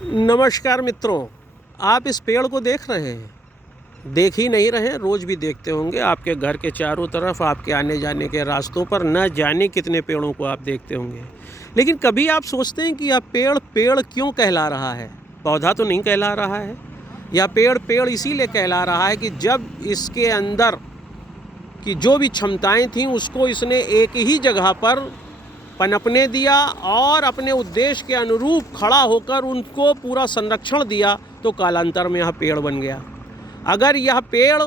नमस्कार मित्रों, आप इस पेड़ को देख रहे हैं? देख ही नहीं रहे हैं, रोज़ भी देखते होंगे। आपके घर के चारों तरफ, आपके आने जाने के रास्तों पर न जाने कितने पेड़ों को आप देखते होंगे। लेकिन कभी आप सोचते हैं कि यह पेड़ पेड़ क्यों कहला रहा है? पौधा तो नहीं कहला रहा है। यह पेड़ पेड़ इसीलिए कहला रहा है कि जब इसके अंदर की जो भी क्षमताएं थीं उसको इसने एक ही जगह पर पनपने दिया और अपने उद्देश्य के अनुरूप खड़ा होकर उनको पूरा संरक्षण दिया, तो कालांतर में यह पेड़ बन गया। अगर यह पेड़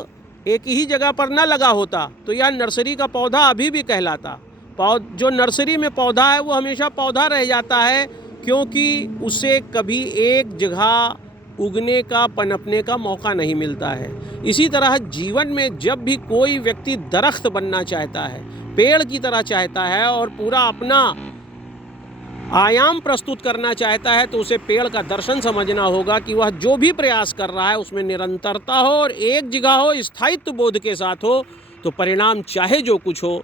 एक ही जगह पर न लगा होता तो यह नर्सरी का पौधा अभी भी कहलाता। जो नर्सरी में पौधा है वो हमेशा पौधा रह जाता है, क्योंकि उसे कभी एक जगह उगने का, पनपने का मौका नहीं मिलता है। इसी तरह जीवन में जब भी कोई व्यक्ति दरख्त बनना चाहता है, पेड़ की तरह चाहता है और पूरा अपना आयाम प्रस्तुत करना चाहता है, तो उसे पेड़ का दर्शन समझना होगा कि वह जो भी प्रयास कर रहा है उसमें निरंतरता हो और एक जगह हो, स्थायित्व बोध के साथ हो, तो परिणाम चाहे जो कुछ हो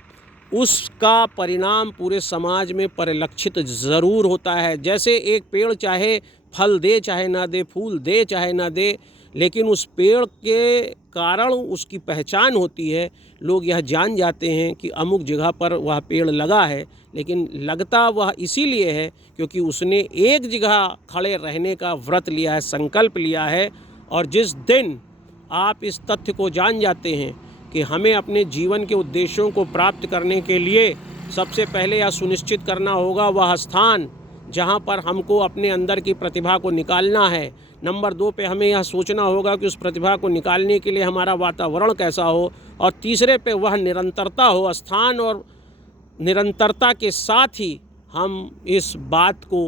उसका परिणाम पूरे समाज में परिलक्षित ज़रूर होता है। जैसे एक पेड़ चाहे फल दे चाहे ना दे, फूल दे चाहे ना दे, लेकिन उस पेड़ के कारण उसकी पहचान होती है। लोग यह जान जाते हैं कि अमुक जगह पर वह पेड़ लगा है, लेकिन लगता वह इसीलिए है क्योंकि उसने एक जगह खड़े रहने का व्रत लिया है, संकल्प लिया है। और जिस दिन आप इस तथ्य को जान जाते हैं कि हमें अपने जीवन के उद्देश्यों को प्राप्त करने के लिए सबसे पहले यह सुनिश्चित करना होगा वह स्थान जहाँ पर हमको अपने अंदर की प्रतिभा को निकालना है। नंबर 2 पे हमें यह सोचना होगा कि उस प्रतिभा को निकालने के लिए हमारा वातावरण कैसा हो, और तीसरे पे वह निरंतरता हो। स्थान और निरंतरता के साथ ही हम इस बात को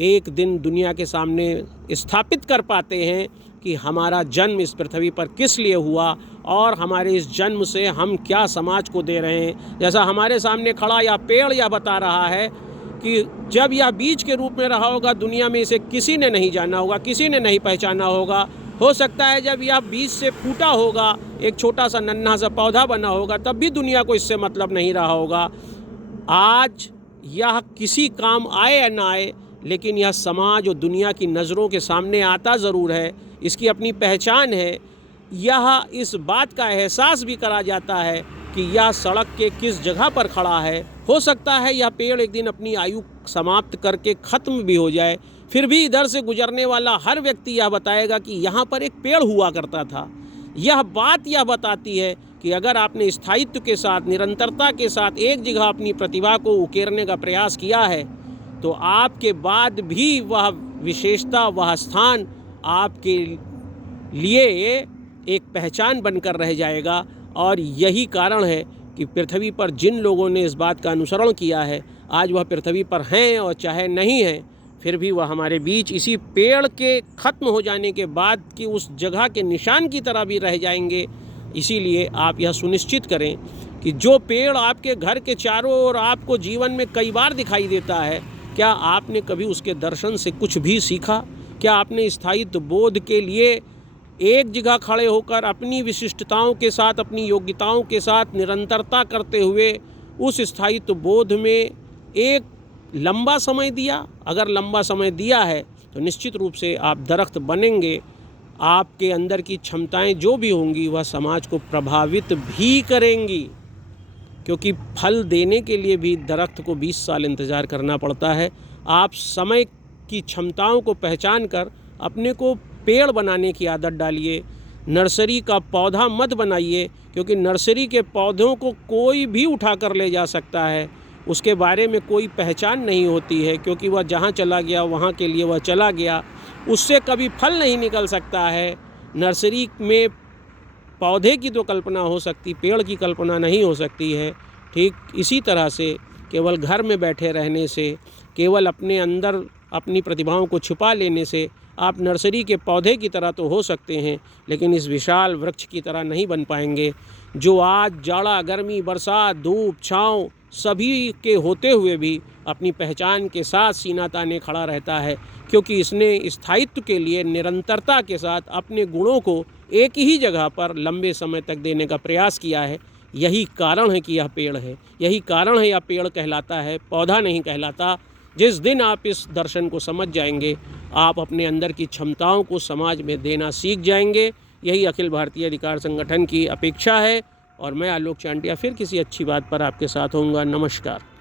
एक दिन दुनिया के सामने स्थापित कर पाते हैं कि हमारा जन्म इस पृथ्वी पर किस लिए हुआ और हमारे इस जन्म से हम क्या समाज को दे रहे हैं। जैसा हमारे सामने खड़ा या पेड़ यह बता रहा है कि जब यह बीज के रूप में रहा होगा दुनिया में, इसे किसी ने नहीं जाना होगा, किसी ने नहीं पहचाना होगा। हो सकता है जब यह बीज से फूटा होगा, एक छोटा सा नन्हा सा पौधा बना होगा, तब भी दुनिया को इससे मतलब नहीं रहा होगा। आज यह किसी काम आए या ना आए, लेकिन यह समाज और दुनिया की नज़रों के सामने आता ज़रूर है। इसकी अपनी पहचान है। यह इस बात का एहसास भी करा जाता है कि यह सड़क के किस जगह पर खड़ा है। हो सकता है यह पेड़ एक दिन अपनी आयु समाप्त करके ख़त्म भी हो जाए, फिर भी इधर से गुजरने वाला हर व्यक्ति यह बताएगा कि यहाँ पर एक पेड़ हुआ करता था। यह बात यह बताती है कि अगर आपने स्थायित्व के साथ, निरंतरता के साथ एक जगह अपनी प्रतिभा को उकेरने का प्रयास किया है, तो आपके बाद भी वह विशेषता, वह स्थान आपके लिए एक पहचान बनकर रह जाएगा। और यही कारण है कि पृथ्वी पर जिन लोगों ने इस बात का अनुसरण किया है, आज वह पृथ्वी पर हैं, और चाहे नहीं हैं फिर भी वह हमारे बीच इसी पेड़ के ख़त्म हो जाने के बाद की उस जगह के निशान की तरह भी रह जाएंगे। इसीलिए आप यह सुनिश्चित करें कि जो पेड़ आपके घर के चारों ओर आपको जीवन में कई बार दिखाई देता है, क्या आपने कभी उसके दर्शन से कुछ भी सीखा? क्या आपने स्थायित्व बोध के लिए एक जगह खड़े होकर अपनी विशिष्टताओं के साथ, अपनी योग्यताओं के साथ निरंतरता करते हुए उस स्थायित्व बोध में एक लंबा समय दिया? अगर लंबा समय दिया है तो निश्चित रूप से आप दरख्त बनेंगे। आपके अंदर की क्षमताएं जो भी होंगी वह समाज को प्रभावित भी करेंगी, क्योंकि फल देने के लिए भी दरख्त को 20 साल इंतज़ार करना पड़ता है। आप समय की क्षमताओं को पहचान कर अपने को पेड़ बनाने की आदत डालिए। नर्सरी का पौधा मत बनाइए, क्योंकि नर्सरी के पौधों को कोई भी उठा कर ले जा सकता है। उसके बारे में कोई पहचान नहीं होती है, क्योंकि वह जहाँ चला गया वहाँ के लिए वह चला गया, उससे कभी फल नहीं निकल सकता है। नर्सरी में पौधे की तो कल्पना हो सकती, पेड़ की कल्पना नहीं हो सकती है। ठीक इसी तरह से केवल घर में बैठे रहने से, केवल अपने अंदर अपनी प्रतिभाओं को छुपा लेने से आप नर्सरी के पौधे की तरह तो हो सकते हैं, लेकिन इस विशाल वृक्ष की तरह नहीं बन पाएंगे, जो आज जाड़ा, गर्मी, बरसात, धूप, छाँव सभी के होते हुए भी अपनी पहचान के साथ सीना ताने खड़ा रहता है, क्योंकि इसने स्थायित्व के लिए निरंतरता के साथ अपने गुणों को एक ही जगह पर लंबे समय तक देने का प्रयास किया है। यही कारण है कि यह पेड़ है, यही कारण है यह पेड़ कहलाता है, पौधा नहीं कहलाता। जिस दिन आप इस दर्शन को समझ जाएंगे, आप अपने अंदर की क्षमताओं को समाज में देना सीख जाएंगे। यही अखिल भारतीय अधिकार संगठन की अपेक्षा है। और मैं आलोक चांडिया फिर किसी अच्छी बात पर आपके साथ होऊंगा। नमस्कार।